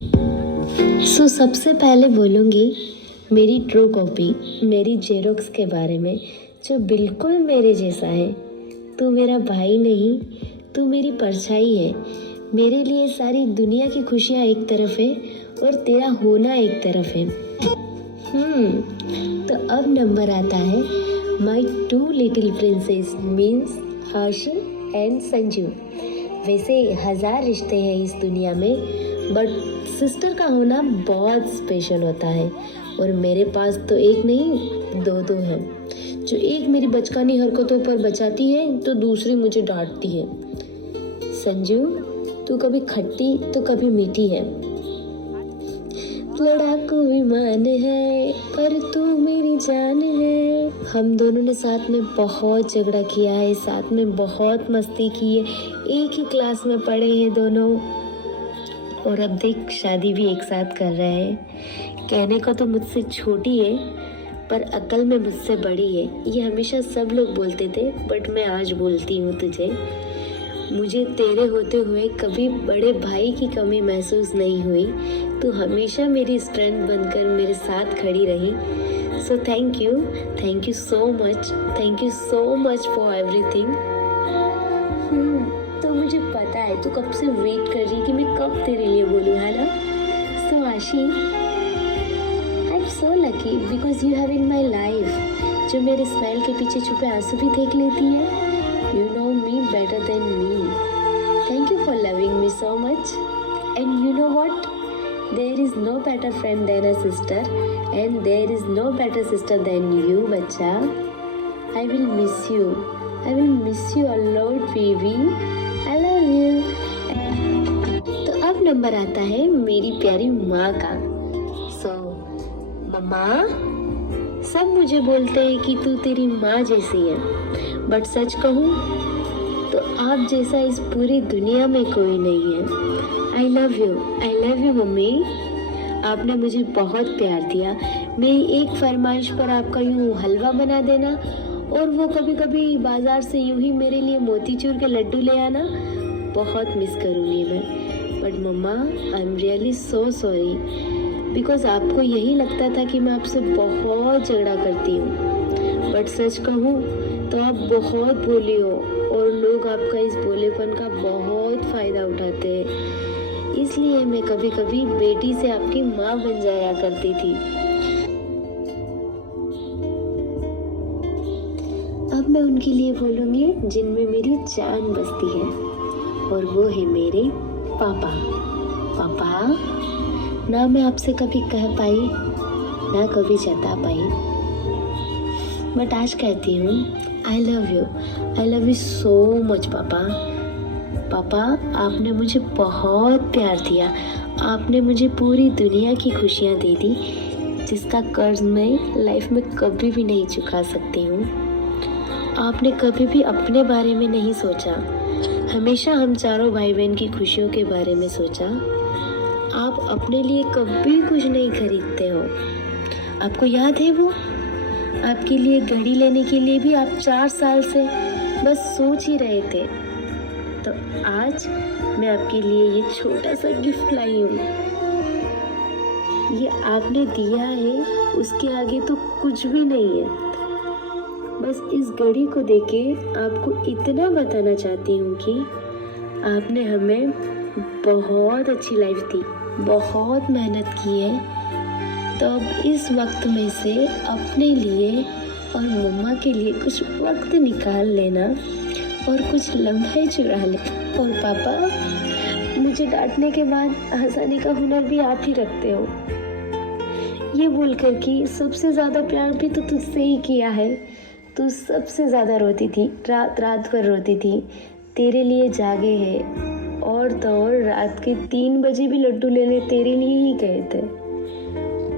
सबसे पहले बोलूँगी मेरी ट्रू कॉपी, मेरी जेरोक्स के बारे में, जो बिल्कुल मेरे जैसा है। तू मेरा भाई नहीं, तू मेरी परछाई है। मेरे लिए सारी दुनिया की खुशियाँ एक तरफ है और तेरा होना एक तरफ है। तो अब नंबर आता है माई टू लिटिल प्रिंसेस मीन्स आशी एंड संजू। वैसे 1000 रिश्ते हैं इस दुनिया में, बट सिस्टर का होना बहुत स्पेशल होता है। और मेरे पास तो एक नहीं, दो है। जो एक मेरी बचकानी हरकतों पर बचाती है तो दूसरी मुझे डांटती है। संजू, तू कभी खट्टी तो कभी मीठी है। लड़ाकू विमान है पर तू मेरी जान है। हम दोनों ने साथ में बहुत झगड़ा किया है, साथ में बहुत मस्ती की है, एक ही क्लास में पढ़े हैं दोनों। और अब देख, शादी भी एक साथ कर रहे हैं। कहने को तो मुझसे छोटी है पर अकल में मुझसे बड़ी है। ये हमेशा सब लोग बोलते थे, बट मैं आज बोलती हूँ तुझे। मुझे तेरे होते हुए कभी बड़े भाई की कमी महसूस नहीं हुई। तू हमेशा मेरी स्ट्रेंथ बनकर मेरे साथ खड़ी रही। So thank you so much for everything. तो मुझे पता है तू कब से वेट कर रही कि मैं कब तेरे लिए बोलूँ, है ना? सो आशी, I am so lucky because you have in my life. जो मेरे स्माइल के पीछे छुपे आंसू भी देख लेती है। You know me better than me. Thank you for loving me so much. And you know what? There is no better friend than a sister, and there is no better sister than you, बच्चा. I will miss you. I will miss you a lot, baby. I love you. तो अब number आता है मेरी प्यारी माँ का। So, मम्मा, सब मुझे बोलते हैं कि तू तेरी माँ जैसी है, बट सच कहूँ तो आप जैसा इस पूरी दुनिया में कोई नहीं है। I love you mummy. आपने मुझे बहुत प्यार दिया। मेरी एक फरमाइश पर आपका यूँ हलवा बना देना, और वो कभी कभी बाजार से यूँ ही मेरे लिए मोतीचूर के लड्डू ले आना, बहुत मिस करूँगी मैं। But mama, I am really so sorry, because आपको यही लगता था कि मैं आपसे बहुत झगड़ा करती हूँ। बट सच कहूँ तो आप बहुत भोली हो, और लोग आपका इस भोलेपन का बहुत फ़ायदा उठाते हैं। इसलिए मैं कभी कभी बेटी से आपकी माँ बन जाया करती थी। अब मैं उनके लिए बोलूँगी जिनमें मेरी जान बसती है, और वो है मेरे पापा। पापा, ना मैं आपसे कभी कह पाई, ना कभी जता पाई, बट आज कहती हूँ I love you so much पापा। पापा, आपने मुझे बहुत प्यार दिया। आपने मुझे पूरी दुनिया की खुशियाँ दे दी, जिसका कर्ज मैं लाइफ में कभी भी नहीं चुका सकती हूँ। आपने कभी भी अपने बारे में नहीं सोचा, हमेशा हम चारों भाई बहन की खुशियों के बारे में सोचा। आप अपने लिए कभी कुछ नहीं खरीदते हो। आपको याद है वो? आपके लिए घड़ी लेने के लिए भी आप 4 साल से बस सोच ही रहे थे। तो आज मैं आपके लिए ये छोटा सा गिफ्ट लाई हूँ। ये आपने दिया है, उसके आगे तो कुछ भी नहीं है। बस इस घड़ी को देके आपको इतना बताना चाहती हूँ कि आपने हमें बहुत अच्छी लाइफ दी, बहुत मेहनत की है। तो अब इस वक्त में से अपने लिए और मम्मा के लिए कुछ वक्त निकाल लेना, और कुछ लम्हे चुरा ले। और पापा, मुझे डांटने के बाद हंसाने का हुनर भी आप ही रखते हो। ये बोलकर कि सबसे ज़्यादा प्यार भी तो तुझसे ही किया है। तू सबसे ज़्यादा रोती थी, रात रात भर रोती थी, तेरे लिए जागे हैं। और तो और रात के 3 बजे भी लड्डू लेने तेरे लिए ही गए थे।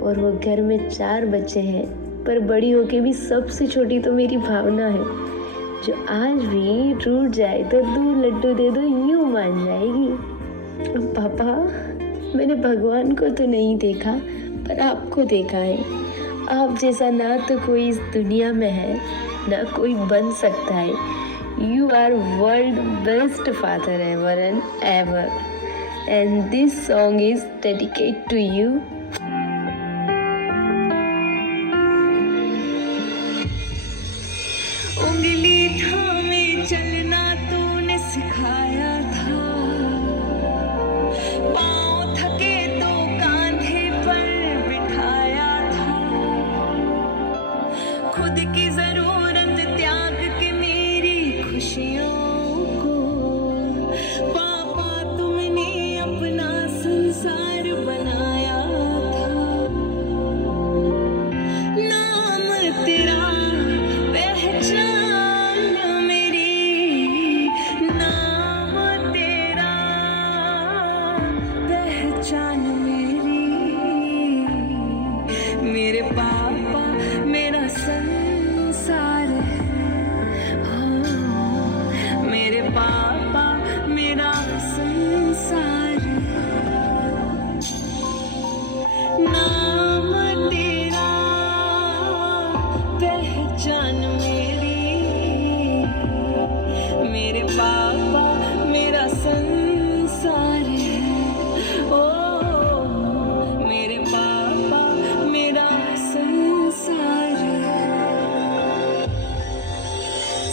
और वो घर में 4 बच्चे हैं, पर बड़ी होके भी सबसे छोटी तो मेरी भावना है, जो आज भी टूट जाए तो 2 लड्डू दे दो यूँ मान जाएगी। पापा, मैंने भगवान को तो नहीं देखा, पर आपको देखा है। आप जैसा ना तो कोई इस दुनिया में है, ना कोई बन सकता है। You are world best father ever and ever. and this song is dedicated to you. उंगली थामे चलना तूने सिखाया था, पाँव थके तो कांधे पर बिठाया था, खुद की जरूरत त्याग के मेरी खुशियों को पापा तुमने अपना संसार बनाया था। नाम तेरा पहचान मेरी, नाम तेरा पहचान मेरी, मेरे पापा मेरा संसार है, हो मेरे पापा मेरा संसार है। नाम तेरा पहचान मेरी, मेरे पापा मेरा संसार है, ओ मेरे पापा मेरा संसार है।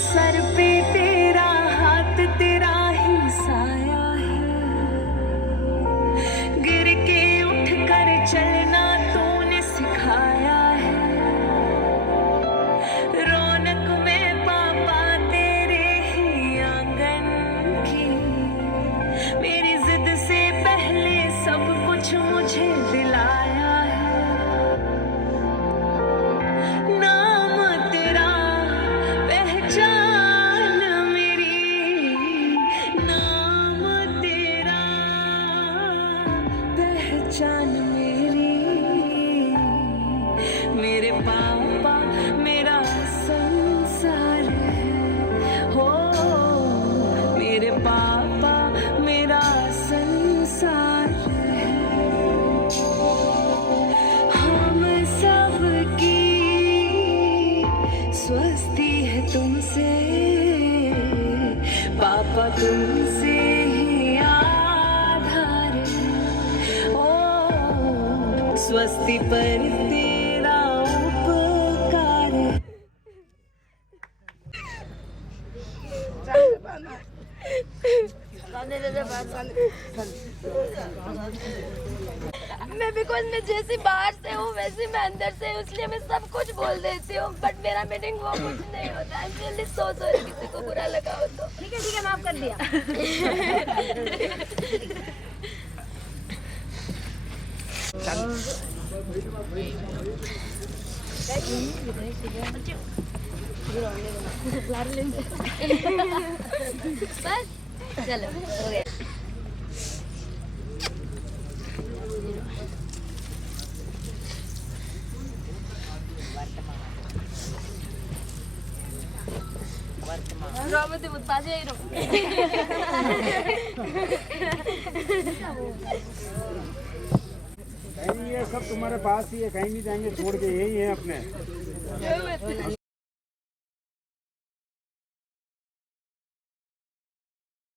सर पे तेरा हाथ तेरा ही साया है, गिर के उठ कर चलना तूने सिखाया है, रौनक में पापा तेरे ही आंगन की, मेरी जिद से पहले सब कुछ मुझे दिलाया है। नाम तेरा पहचान मेरी, नाम तेरा पहचान मेरी, मेरे पापा मेरा संसार है, हो मेरे पापा मेरा संसार है। हम सबकी स्वस्ति है तुमसे, पापा तुमसे ही आधार है, ओ स्वस्ति पर तेरा उपकार है। मैं बिकॉज मैं जैसी बाहर से हूँ वैसे मैं अंदर से हूँ, इसलिए मैं सब कुछ बोल देती हूँ, बट मेरा मीनिंग वो कुछ नहीं होता है। इसलिए सॉरी किसी को बुरा लगा हो तो। ठीक है माफ कर दिया। बस चलो हो गया। कहीं ये सब तुम्हारे पास ही है, कहीं नहीं जाएंगे, छोड़ के यही है अपने।